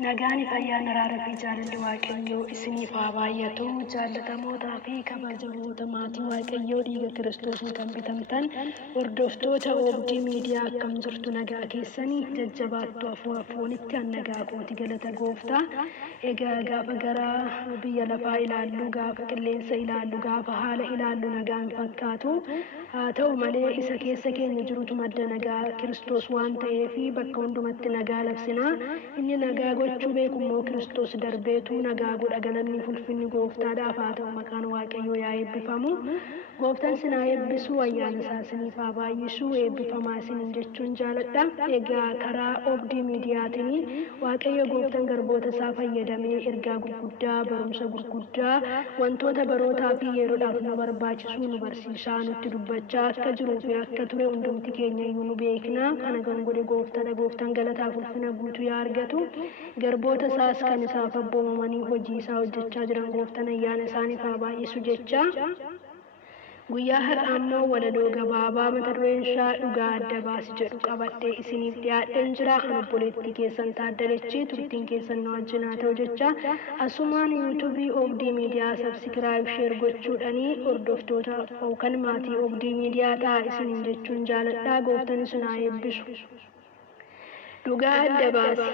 Nagaani fayyaan araaraa fi jaalalli Waaqayyoo isiniif haa baay'atu. Jaallatamootaa fi kabajamoota maatii Waaqayyoo dhiiga Kiristoosiin kan bitamtan hordoftoota oobdii miidiyaa akkam jirtu nagaa keessanii jajjabaattu hafuunitti nagaa kooti galata gooftaa. Egaa gaafa gara biyya lafaa ilaallu, gaafa qilleensa ilaallu, gaafa haala ilaallu nagaan fakkaatu. Haa ta'u malee isa keessa keenya jirutu madda nagaa Kiristoos waan ta'eef bakka hundumatti nagaa labsinaa. Inni nagaa gochuu beekummoo Kiristoos darbeetu nagaa godha. Galanni ulfinni gooftaadhaaf haa ta'u, maqaan Waaqayyoo yaa eebbifamu. Gooftaan isin haa eebbisu, ayyaana isaa isiniif haa baay'isu, eebbifamaa isiniin jechuun jaaladha. Egaa karaa oobdii miidiyaatiin Waaqayyo gooftaan garboota isaa fayyadamee ergaa gurguddaa, barumsa gurguddaa, wantoota barootaa fi yeroodhaaf nu barbaachisu nu barsiisaa, nutti dubbachaa akka jiruu fi akka ture hundumti keenya iyyuu nu beekna. Kana kan godhe gooftaadha. Gooftaan galataaf ulfina guutuu yaa argatu. Garboota isaas kan isaaf abboomamanii hojii isaa hojjechaa jiran gooftaan ayyaana isaaniif haa baay'isu jecha. Guyyaa har'aa immoo walaloo gabaabaa mata dureen isaa dhugaa adda baasi jedhu qabadhee isiniif dhiyaadheen jira. Obboleettii keessan Taaddalachi turtiin keessan na wajjin haa ta'u jecha. Asumaan yuutuubii oobdii miidiyaa sabskiraayib sheer gochuudhaanii hordoftoota yookaan maatii oobdii miidiyaa ta'a isiniin jechuun jaaladhaa. Gooftaan isin haa eebbisu. Dhugaa adda baasi.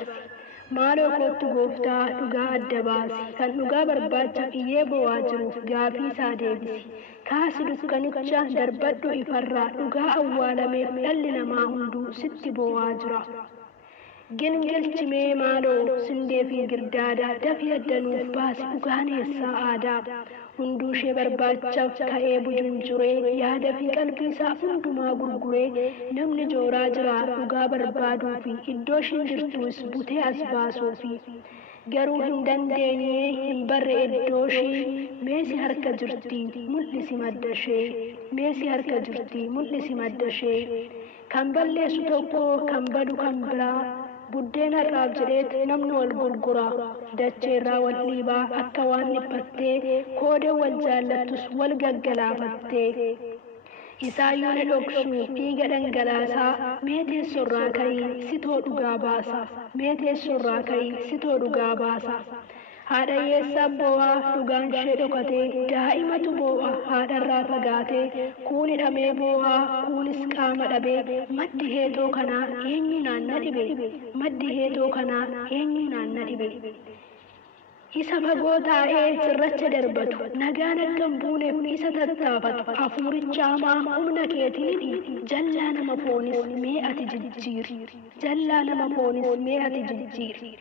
Maaloo kootu gooftaa dhugaa adda baasi. Kan dhugaa barbaacha iyyee bo'aa jiruuf gaafii isaa deebisi. Kaasi dukkanicha darbadhu ifarraa. Dhugaa awwaalameef dhalli namaa hunduu sitti bo'aa jira. Gingilchimee maaloo sindee fi girdaada dafii addanuuf baasi. Dhugaan eessaa aadaa. Hunduu ishee barbaachaaf ka'ee bujunjuree yaada fi qalbii isaa hundumaa gurguree namni jooraa jira dhugaa barbaaduu fi iddoo ishiin jirtus butee as baasuu fi garuu hin dandeenye hin barre iddoo ishee meesi harka jirti mul'isi madda ishee meesi harka jirti mul'isi madda ishee kan balleessu tokko kan badu kan biraa. Buddeena irraaf jedhee namni wal gurgura. Dacheerraa wal dhiibaa akka waan dhiphattee koodee wal jaallattus wal gaggalaafattee. Isaayyuu ni dhoksu dhiiga dhangalaasaa mee teessorraa ka'ii sitoo dhugaa baasa. Mee teessorraa ka'ii sitoo dhugaa baasa. Haadha hiyyeessaa boo'aa dhugaan ishee dhokatee daa'imatu boo'a haadharraa fagaatee kuun hidhamee boo'aa kuunis qaama dhabee maddi heetoo kanaa eenyu naanna dhibe maddi heetoo kanaa eenyu naanna dhibe. Isa fagoo taa'ee cirracha darbatu nagaan akka hin buuneef isa tattaafatu hafuuricha hamaa humna keetiin jallaa nama foonis mee ati jijjiiri jallaa nama foonis mee ati jijjiiri.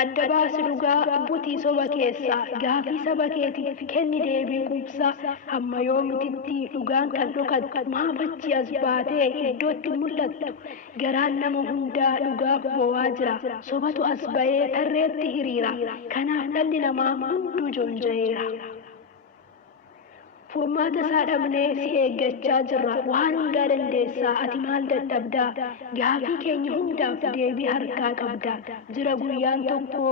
Adda baasi dhugaa butii soba keessaa gaafii saba keetiif kenni deebii quubsaa hamma yoomititti dhugaan kan dhokatu maafachi as baatee iddootti mul'attu garaan nama hundaa dhugaaf bo'aa jira sobatu as ba'ee tarreetti hiriira kanaaf dhalli namaa hunduu joonja'eera. Furmaata isaa dhabnee si eeggachaa jirra waan hundaa dandeessaa ati maal dadhabdaa gaafii keenya hundaaf deebii harkaa qabda jira guyyaan tokko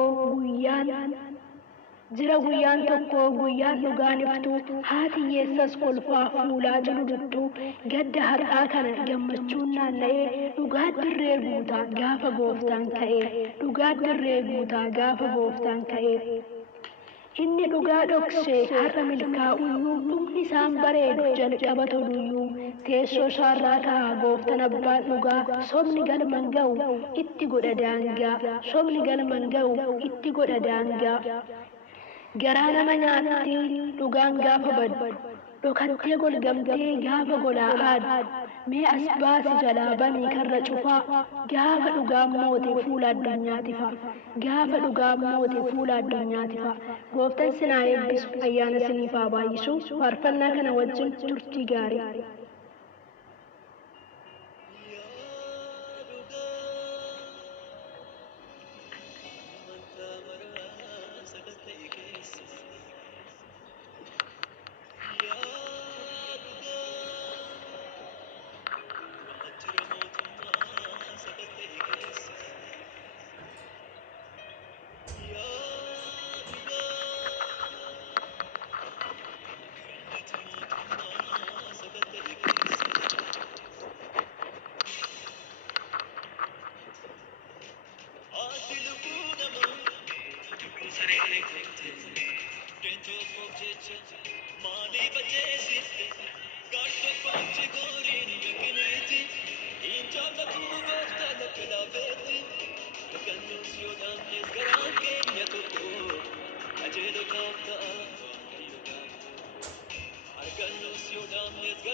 guyyaan dhugaan iftuu haati hiyyeessas kolfaa fuulaa jiru duttuu gadda har'aa kana gammachuun naanna'ee dhugaa dirree guutaa gaafa gooftaan ka'ee dhugaa dirree guutaa gaafa gooftaan ka'ee. Inni dhugaa dhoksee har'a milkaa'uyyuu dhumni isaan bareedu jalqaba toluyyuu teessoo isaarraa ka'a gooftaan abbaan dhugaa sobni galman ga'u itti godha daangaa sobni galman ga'u itti godha daangaa. Garaa nama nyaatti dhugaan gaafa badu dhokattee golgamtee gaafa golaa aadu mee as baasi jalaa banii karra cufaa gaafa dhugaan moote fuula addunyaatifa gaafa dhugaan moote fuula addunyaatifa. Gooftaan isin haa eebbisu ayyaana isiniif haa baay'isu faarfannaa kana wajjin turtii gaarii.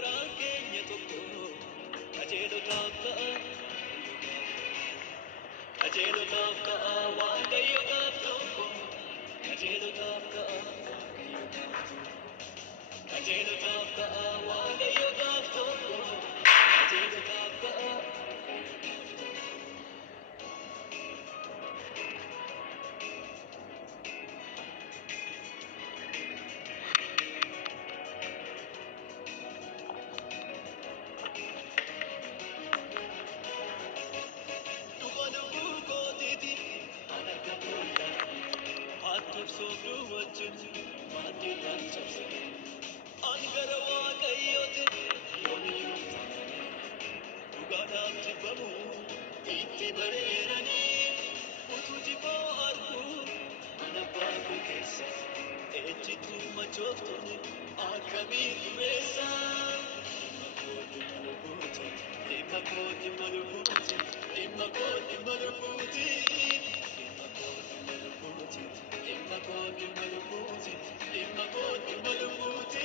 karaan keenya tokko qajeelotaaf ta'a qajeelotaaf ta'a waaqayyotaaf tokko qajeelotaaf ta'a qajeelotaaf ta'a waaqayyotaaf tokko qajeelotaaf ta'a. Sobdu wajjin maatii raachisa angara waaqayyooti yoomiyyuu dhugaadhaaf jibbamu itti bareeranii utuu jibboo arguu mana baakuu keessa ejjituu machooftuun akkamii dureessa dhimma kooti malukuuti dhimma kooti malukuuti dhimma kooti malukuuti. Imma kooti malukuuti.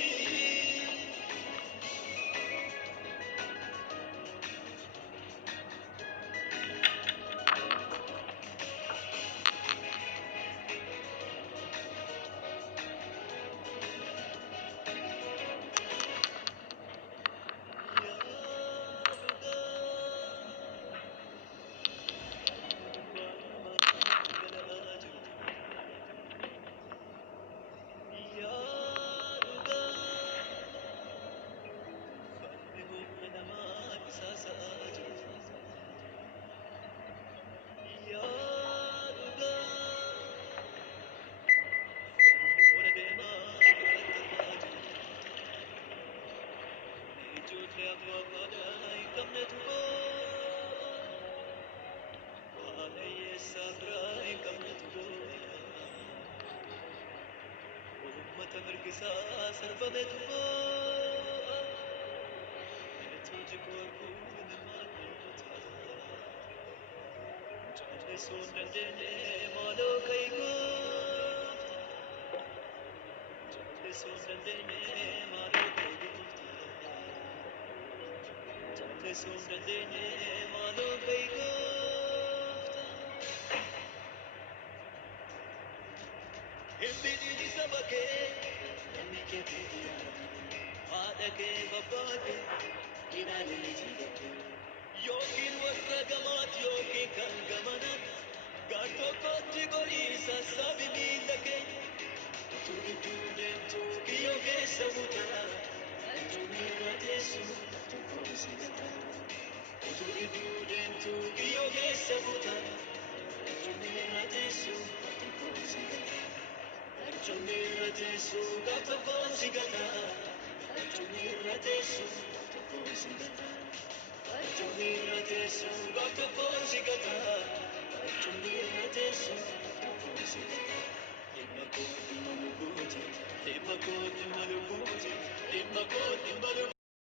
Hindini sabake, nami ke biya, haada ke babbaate, kinaale jibate. Yookiin warra gamaat yookiin kan gamanat, gaan tokkotti godhiisa sabi miila keenya. Utuu gidduu deemtuu kiyyoo keessa buutaa, lachuu miira teessu tokko si gataa. Utuu gidduu deemtuu kiyyoo keessa buutaa, lachuu miira teessu tokko si gataa. Lachumira teessu tokko si gataa. Lachumira teessu tokko si gataa. Lachumira teessu tokko si gataa. Lachumira teessu tokko si gataa. Dhimma kooti malukuuti. Dhimma kooti malukuuti. Dhimma kooti malukuuti.